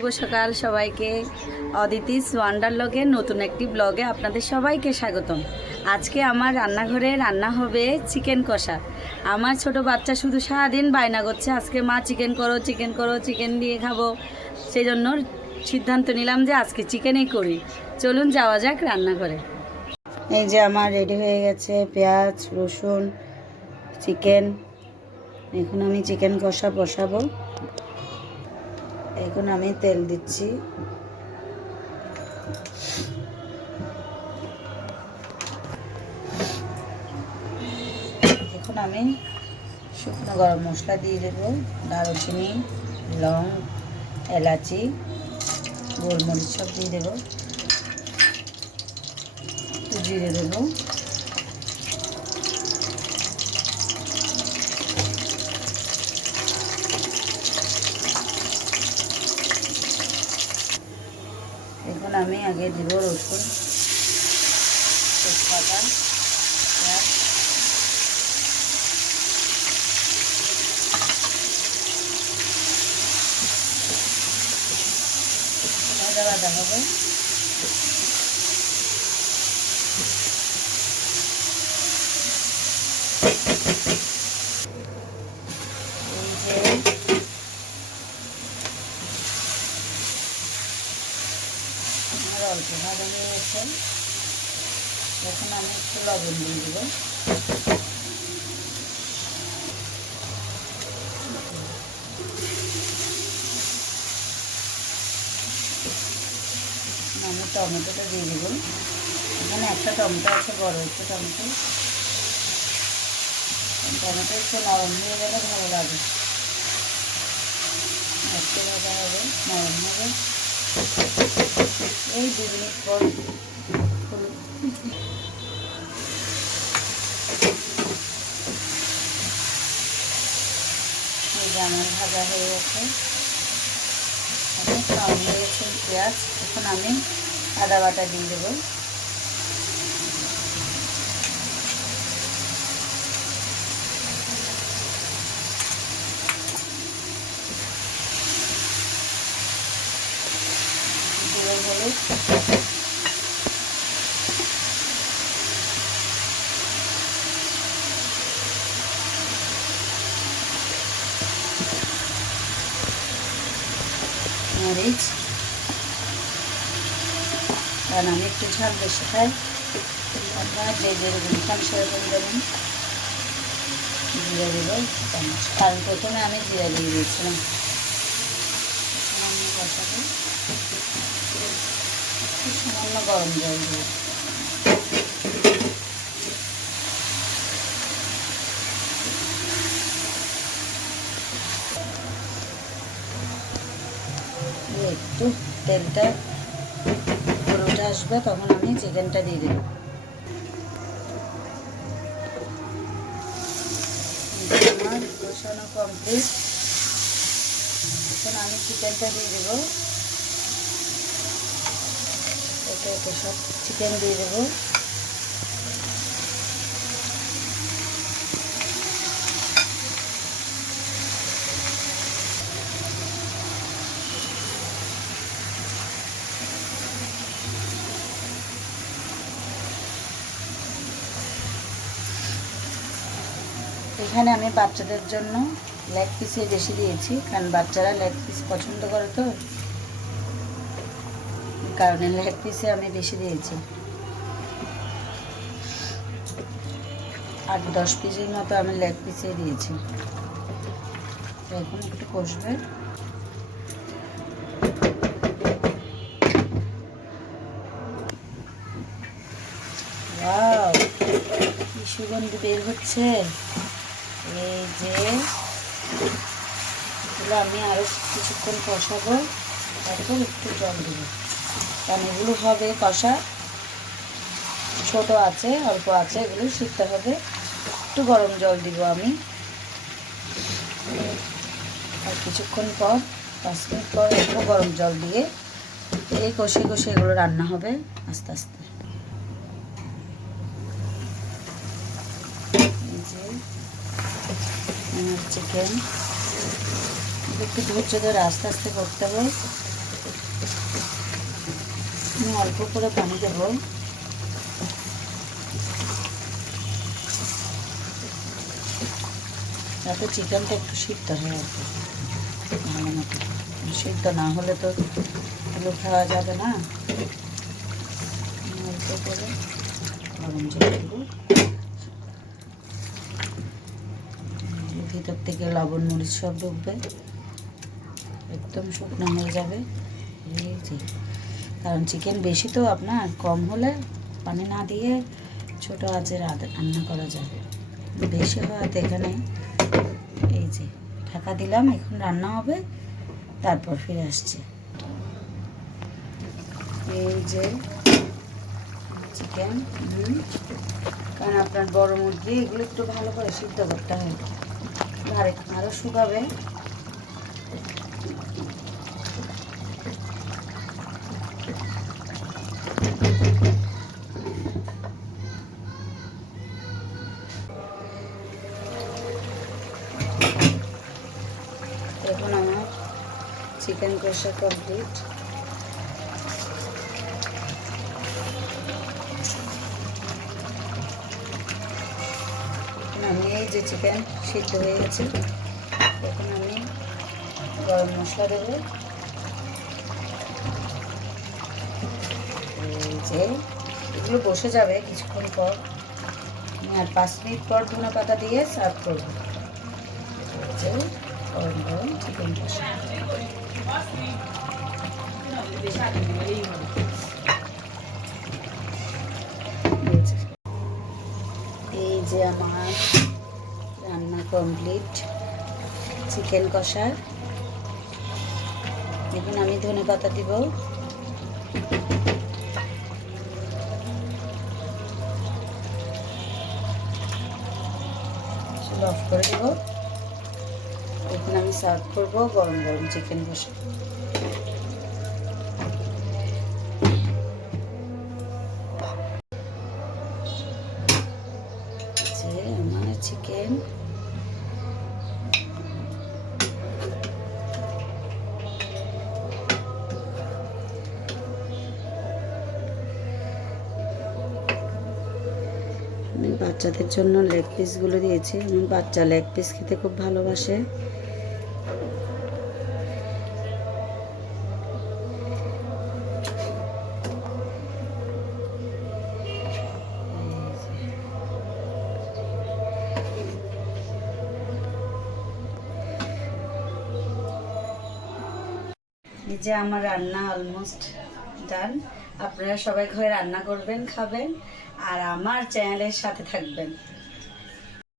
শুভ সকাল সবাইকে। অদিতিস ওয়ান্ডারলগের নতুন একটি ব্লগে আপনাদের সবাইকে স্বাগতম। আজকে আমার রান্নাঘরে রান্না হবে চিকেন কষা। আমার ছোট বাচ্চা শুধু সারাদিন বায়না করছে, আজকে মা চিকেন করো চিকেন করো, চিকেন দিয়ে খাবো। সেই জন্য সিদ্ধান্ত নিলাম যে আজকে চিকেনই করি। চলুন যাওয়া যাক রান্নাঘরে। এই যে আমার রেডি হয়ে গেছে পেঁয়াজ রসুন চিকেন। এখন আমি চিকেন কষা বসাবো। এখন আমি তেল দিচ্ছি। এখন আমি শুকনো গরম মশলা দিয়ে দেবো, দারুচিনি লং এলাচি গোলমরিচ সব দিয়ে দেবো, একটু জিরে দেবো, এখন আমি আগে দেবো রসুন তেজপাতা পেঁয়াজ, আদা বাটা হবে। এই যে আমার অল্প ভাজা হয়ে গেছে, এখন আমি একটু লবণ দিয়ে দেবো। আমি টমেটোটা দিয়ে দেবো। এখানে একটা টমেটো আছে, বড় একটু টমেটো। টমেটো একটু নরম হয়ে গেলে ভালো লাগে, একটু ভাজা হবে, নরম হবে। এই 2 মিনিট পর এই যে আমার ভাজা হয়ে গেছে, অনেক নরম হয়ে গেছে পেঁয়াজ। এখন আমি আদা বাটা দিয়ে দেবো। গুঁড়ো হলুদ, মরিচ, কারণ আমি একটু ঝাল বেশি খাই। আপনারা যে যেরকম খান সেরকম দেবেন। জিরে দেবো চামচ, কারণ প্রথমে আমি জিরা দিয়ে দিয়েছিলাম। সামান্য কষাবো, সামান্য গরম জল দেবো। একটু তেলটা উপরে উঠে আসবে, তখন আমি চিকেনটা দিয়ে দেবো। আমার কষানো কমপ্লিট। এখন আমি চিকেনটা দিয়ে দেবো। একে একে সব চিকেন দিয়ে দেবো। এখানে আমি বাচ্চাদের জন্য লেগ পিসে বেশি দিয়েছি, কারণ বাচ্চারা লেগ পিস পছন্দ করে, তো এই কারণে লেগ পিসে আমি বেশি দিয়েছি। 8-10 পিসের মতো আমি লেগ পিসে দিয়েছি। এখন একটু কষবে। ওয়াও, কি সুগন্ধি বের হচ্ছে। এই যে এগুলো আমি আরও কিছুক্ষণ কষাবো, তারপর একটু জল দেবো, কারণ এগুলো হবে কষা, ছোট আছে অল্প আছে, এগুলো শিখতে হবে। একটু গরম জল দিব আমি, আর কিছুক্ষণ পর 5 মিনিট পর একটু গরম জল দিয়ে এই কষে কষে এগুলো রান্না হবে আস্তে আস্তে। এই যে আমার চিকেন একটু ধৈর্য ধরে আস্তে আস্তে করতে হবে, আমি অল্প করে পানি দেবো, যাতে চিকেনটা একটু সিদ্ধ হয় আর কি ভালো মতো। সিদ্ধ না হলে তো এগুলো খাওয়া যাবে না। অল্প করে গরম জল দেবো, ভিতর থেকে লবণ মরিচ সব ঢুকবে, একদম শুকনো হয়ে যাবে। এই যে, কারণ চিকেন বেশি তো আপনার, কম হলে পানি না দিয়ে ছোটো আঁচে রান্না করা যাবে। বেশি হওয়াতে এখানে এই যে ঢাকা দিলাম, এখন রান্না হবে, তারপর ফিরে আসছি। এই যে চিকেন, কারণ আপনার বড় মুরগি এগুলো একটু ভালো করে সিদ্ধ করতে হয়, আরও শুকাবে। এখন আমার চিকেন কষা কমপ্লিট। আমি এই যে চিকেন সিদ্ধ হয়ে গেছে, এখন আমি গরম মশলা দেবো। এই যে এগুলো বসে যাবে কিছুক্ষণ পর, আর 5 মিনিট পর ধনে পাতা দিয়ে সার্ভ করবো। এই যে গরম গরম চিকেন কষা। এই যে আমার রান্না কমপ্লিট চিকেন কষার। এখন আমি ধনে পাতা দিব, অফ করে দেব। এখন আমি সার্ভ করবো গরম গরম চিকেন কষা। যে আমার চিকেন বাচ্চাদের জন্য লেগ পিসগুলো দিয়েছি। আমি বাচ্চা লেগ পিস খেতে খুব ভালোবাসে। এই যে আমার রান্না অলমোস্ট ডান। আপনারা সবাই ঘরে রান্না করবেন, খাবেন, আর আমার চ্যানেলের সাথে থাকবেন।